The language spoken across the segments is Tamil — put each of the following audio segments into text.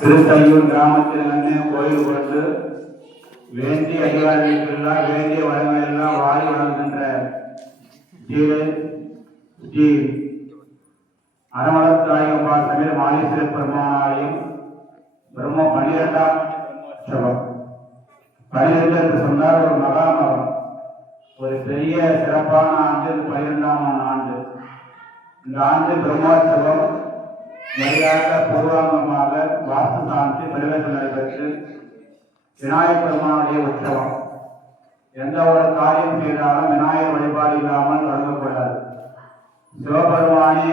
திருத்தையூர் கிராமத்தில் கோயில் கொண்டு வேண்டிய அதிகாரிகளுக்கெல்லாம் வேண்டிய வளமையெல்லாம் வாரி வழங்குகின்ற ஸ்ரீ அறமளத்தாயம்பா தமிழ் மாலேஸ்வர பெருமானாலயம் பிரம்ம 12ஆம் பிரம்மோற்சவம். 12 என்று சொன்னால் ஒரு மகாமகம், ஒரு பெரிய சிறப்பான ஆண்டு. 12ஆம் ஆண்டு. இந்த ஆண்டு பிரம்மோற்சவம் மரியாத பூர்வாங்கமாக வாஸ்து சாந்தி பிரவேசம் நடைபெற்று விநாயகர் பெருமானுடைய உற்சவம். எந்த ஒரு காரியம் செய்தாலும் விநாயகர் வழிபாடு இல்லாமல் தொடங்கக்கூடாது. சிவபெருமானே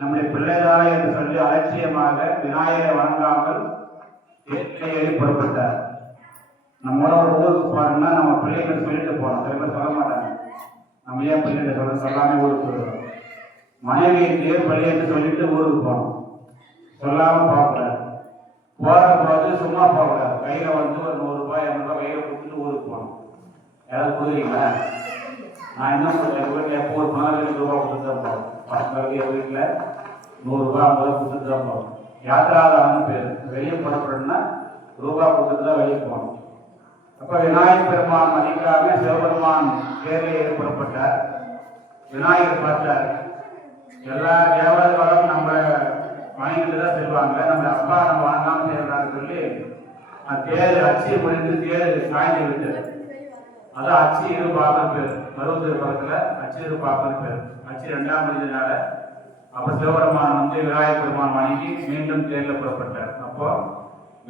நம்முடைய பிள்ளைதானே என்று சொல்லி அலட்சியமாக விநாயகரை வணங்காமல் ஏறி புறப்பட்டார். நம்மளோட ஒரு ஊருக்கு போனோம்னா நம்ம பிள்ளைகள் சொல்லிட்டு போனோம். சில பேர் சொல்ல மாட்டாங்க, நம்ம ஏன் பிள்ளைகள் சொல்லாமல் ஊருக்கு போயிடுவோம். மனைவிக்கு பள்ளின்னு சொல்லிட்டு ஊருக்கு போகணும், சொல்லாம போகக்கூடாது. போற போது சும்மா போகக்கூடாது. கையில வந்து ஒரு 100 ரூபாய் 200 ரூபாய் கையில கொடுத்துட்டு ஊருக்கு போகணும். யாராவது கொடுக்குறீங்களா? நான் என்ன எங்கள் வீட்டில் எப்போ ஒரு 15 ரூபாய் கொடுத்துட்டு தான் போகிறோம். பசங்களுக்கு எங்கள் வீட்டில் 100 ரூபாய் 50 ரூபாய் கொடுத்துட்டு தான் போகிறோம். யாத்திராதாரம்னு பேர். வெளியே புறப்படணும்னா ரூபாய் கொடுத்துட்டு தான் வெளியே போகணும். அப்போ விநாயகர் பெருமான் மதிக்காம சிவபெருமான் பேரிலே புறப்பட்டார். விநாயகர் பார்த்தார், எல்லா தேவர்களும் நம்ம வணங்கிட்டு தான் செல்வாங்க, நம்ம அப்பா நம்ம வணங்காம செய்யறான்னு சொல்லி தேர் அச்சு முடிந்து தேர் சாய்ந்து விட்டது. அதான் அச்சு இரு பாப்பன் பேர். பருவத்திரு பக்கத்துல அச்சு இரு பாப்பன் பேர். அச்சு 2ஆம் முடிஞ்சதுனால அப்ப சிவபெருமான் வந்து விநாயகர் பெருமான் வணங்கி மீண்டும் தேர்ல புறப்பட்டார். அப்போ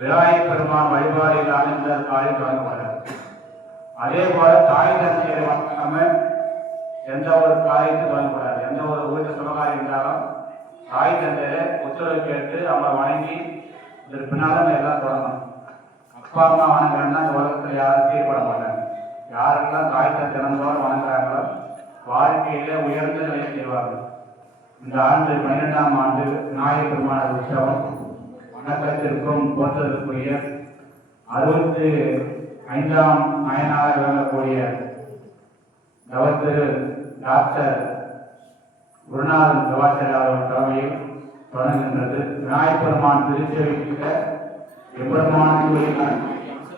விநாயகர் பெருமான் வழிபாடு இல்லாமல் இந்த காரியம் தொடங்கப்பட்டார். அதே போல தாய் தந்தையை வணங்காம எந்த ஒரு காரியத்தையும் தொடங்கக்கூடாது. எந்த ஒரு வீட்டு சுபகாரியம் இருந்தாலும் தாய் தந்தையை உத்தரவு கேட்டு அவங்களை வணங்கி இதற்கு பின்னாலும் எல்லாம் தொடங்கணும். அப்பா அம்மா வணங்குறேன்னா இந்த உலகத்தில் யாரும் தீர்ப்பட மாட்டாங்க. யாரெல்லாம் தாய் தந்தை தினந்தோறும் வணங்குறாங்களோ வாழ்க்கையில உயர்ந்த நிலையை செய்வார்கள். இந்த ஆண்டு 12ஆம் ஆண்டு விநாயகர் பெருமான உற்சவம் வணக்கத்திற்கும் போற்றதற்குரிய 65ஆம் அயனாக விளங்கக்கூடிய தவத்திரு டாக்டர் குருநாதன் சிவாச்சாரிய அவர்கள் தலைமையில் தொடங்குகின்றது. விநாயகர் பெருமான் திருச்செவிக்க எப்பெருமான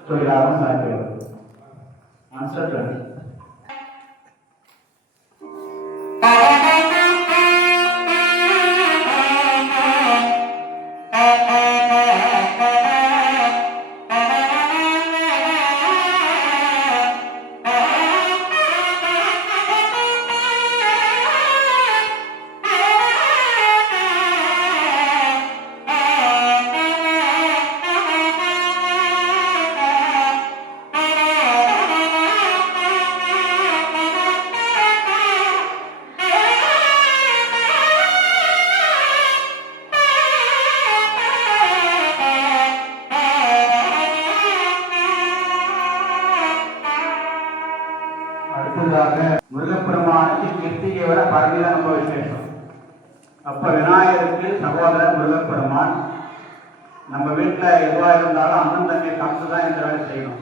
தொழிலாளரும் சாத்தியவர் அன்சர் முருகப்பெருமானுக்கு கிருத்திகை விட பரவிதான் ரொம்ப விசேஷம். அப்ப விநாயகருக்கு சகோதரர் முருகப்பெருமான். நம்ம வீட்டில் எதுவாக இருந்தாலும் அண்ணன் தம்பியை கலந்து தான் இந்த வேலை செய்யணும்.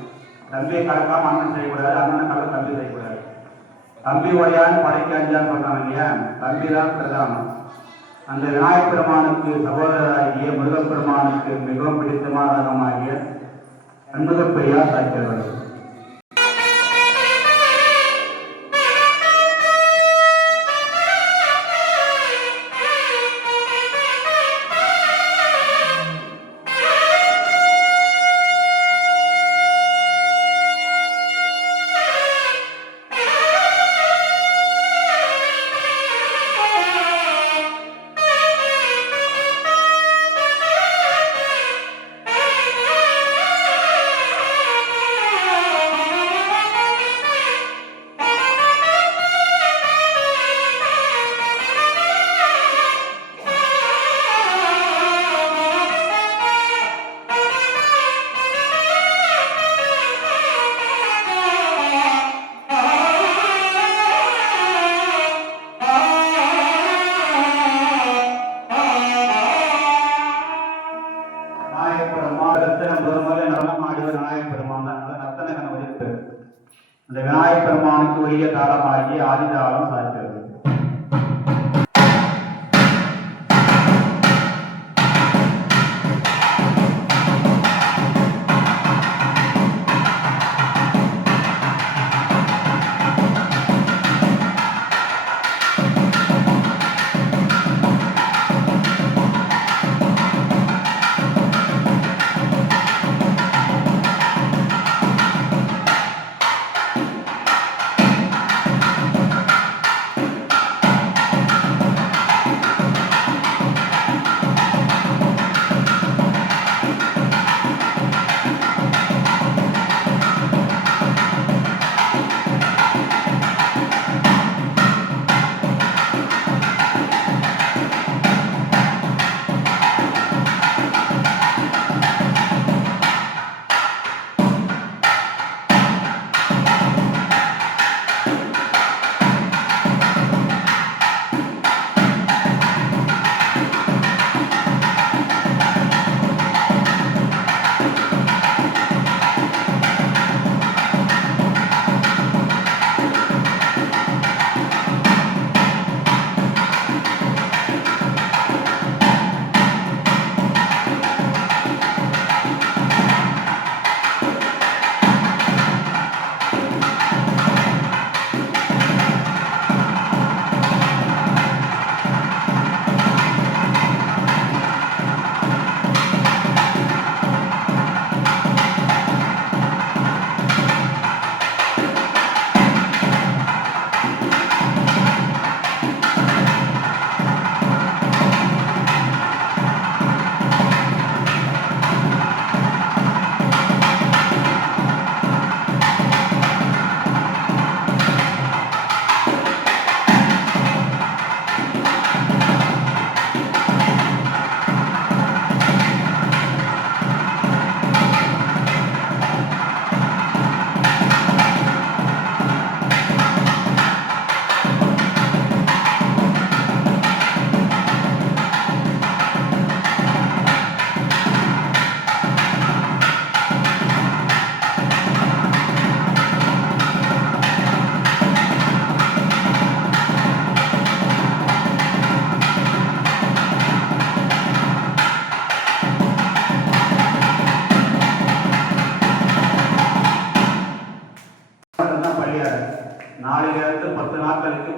தம்பியை கலக்காம அண்ணன் செய்யக்கூடாது, அண்ணனை கலந்து தம்பி செய்யக்கூடாது. தம்பி ஒடையான்னு படைக்க அஞ்சான்னு சொல்றாங்க இல்லையா, தம்பி தான் பிரதானம். அந்த விநாயகர் பெருமானுக்கு சகோதரராகிய முருகப்பெருமானுக்கு மிகவும் பிடித்தமான ரகமாகிய அன்புகப்பெரியார் சாய்க்கிறவர்கள். அந்த விநாயகர் பெருமானுக்கு உரிய தாளமாகிய ஆதிதாளம் சாய்க்கிறது.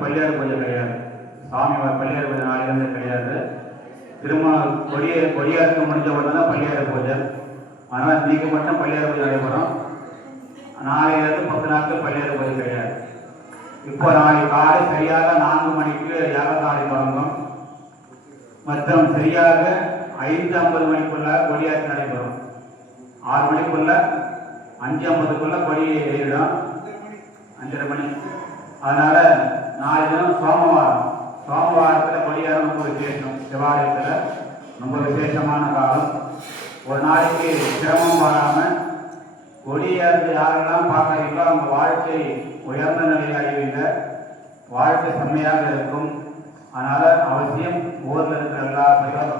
பள்ளியார் பூஜை கிடையாது. சாமி பள்ளியார் பூஜை நாளையிலிருந்து கிடையாது. திரும்ப கொடியாருக்கு முடிஞ்ச உடனே தான் பள்ளியார் பூஜை. அதனால் இன்னைக்கு மட்டும் பள்ளியார் பூஜை நடைபெறும். நாளையிலிருந்து 10 நாட்கள் பள்ளியார் பூஜை கிடையாது. இப்போ நாளை காலை சரியாக 4 மணிக்கு யாகசாலை தொடங்கும். மற்றும் சரியாக 5:50 மணிக்குள்ள கொடியாற்று நடைபெறும். 6 மணிக்குள்ள 5:50க்குள்ள கொடி ஏறிடும். 5:30 மணி. அதனால நாளை தினம் சோமவாரத்தில் கொடியாரம் ரொம்ப விசேஷம். சிவாலயத்தில் ரொம்ப விசேஷமான காலம். ஒரு நாளைக்கு சிரமம் வராமல் கொடியேறது யாரெல்லாம் பார்க்குறீங்களோ அவங்க வாழ்க்கை உயர்ந்த நிலையை அடைவீங்க. வாழ்க்கை செம்மையாக இருக்கும். அதனால அவசியம் ஊரில் இருக்கிற எல்லா பேரும்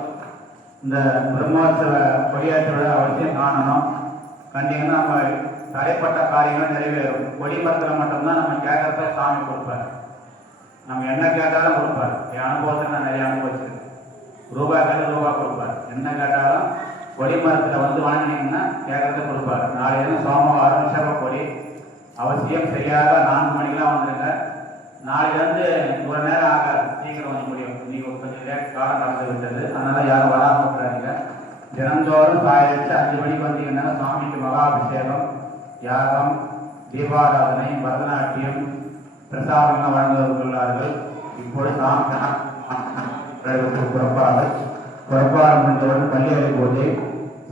இந்த பிரம்மோற்சவ கொடியேற்ற விழா அவசியம் காணணும். கண்டிங்கன்னா நம்ம தடைப்பட்ட காரியங்கள் நிறைவேறும். கொடிமரத்தில் மட்டும்தான் நம்ம கேட்கறத சாமி கொடுப்பார். நம்ம என்ன கேட்டாலும் கொடுப்பார். என் அனுபவத்தில் நான் நிறைய அனுபவிச்சிருக்கேன். ரூபாய் கேட்டால் ரூபாய் கொடுப்பார். என்ன கேட்டாலும் கொடிமரத்தில் வந்து வாங்கினீங்கன்னா கேட்கறத கொடுப்பார். நாளைக்கு சோமவாரம் ரிஷப கொடி அவசியம் சரியாக 4 மணிக்கெலாம் வந்துடுங்க. நாளையிலேருந்து ஒரு நேரம் ஆகாது, சீக்கிரம் வந்து முடியும். நீங்கள் கொஞ்சம் லேட் காலம் நடந்து விட்டது, அதனால் யாரும் வராமல் இருக்கிறாங்க. தினந்தோறும் காலையில் 5 மணிக்கு வந்தீங்கன்னா சாமிக்கு மகாபிஷேகம், யாகம், தீபாராதனை, பரதநாட்டியம், பிரசாதம்லாம் வழங்குள்ளார்கள். இப்பொழுது புறப்பாடு முடிந்தவுடன் பள்ளியறை பூஜை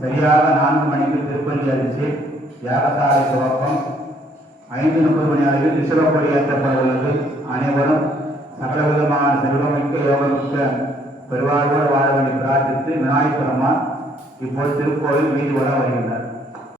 சரியாக 4 மணிக்கு திருப்பள்ளி அரிசி யாகசாலை துவக்கம். 5:30 மணி அளவில் ரிஷபப்படி ஏற்றப்பட உள்ளது. அனைவரும் சகலவிதமான செல்வமிக்க யோகமிக்க பெருவாழ்வோடு வாழ வேண்டி பிரார்த்தித்து விநாயகர் பெருமான் இப்போது திருக்கோயில் வீதி வர வருகின்றனர்.